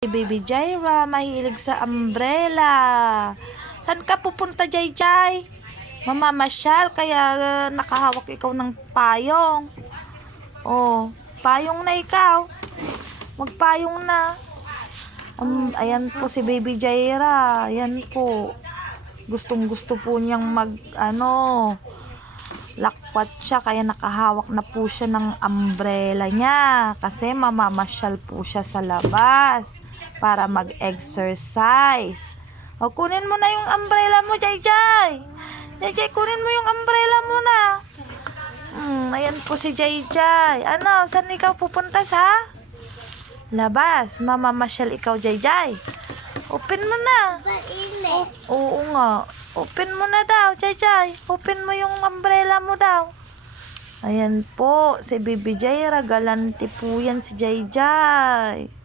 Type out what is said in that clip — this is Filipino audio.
Baby Jaira, mahilig sa umbrella. Saan ka pupunta, Jay Jay? Mamamasyal, kaya uh, nakahawak ikaw ng payong. Oh, payong na ikaw. Magpayong na. Um, ayan po si Baby Jaira. Ayan po. Gustong gusto po niyang mag, ano, lakwat siya kaya nakahawak na po siya ng umbrella niya kasi mamamasyal po siya sa labas para mag-exercise. O kunin mo na yung umbrella mo, Jay Jay. Jay Jay, kunin mo yung umbrella mo na. Hmm, ayan po si Jay Jay. Ano, saan ikaw pupunta sa? Labas. Mamamasyal ikaw, Jay Jay. Open mo na. Mainit. Oo nga. Open mo na daw, Jay Jay. Open mo yung umbrella mo daw. Ayan po, si Bibi Jay, galante po yan si Jay Jay.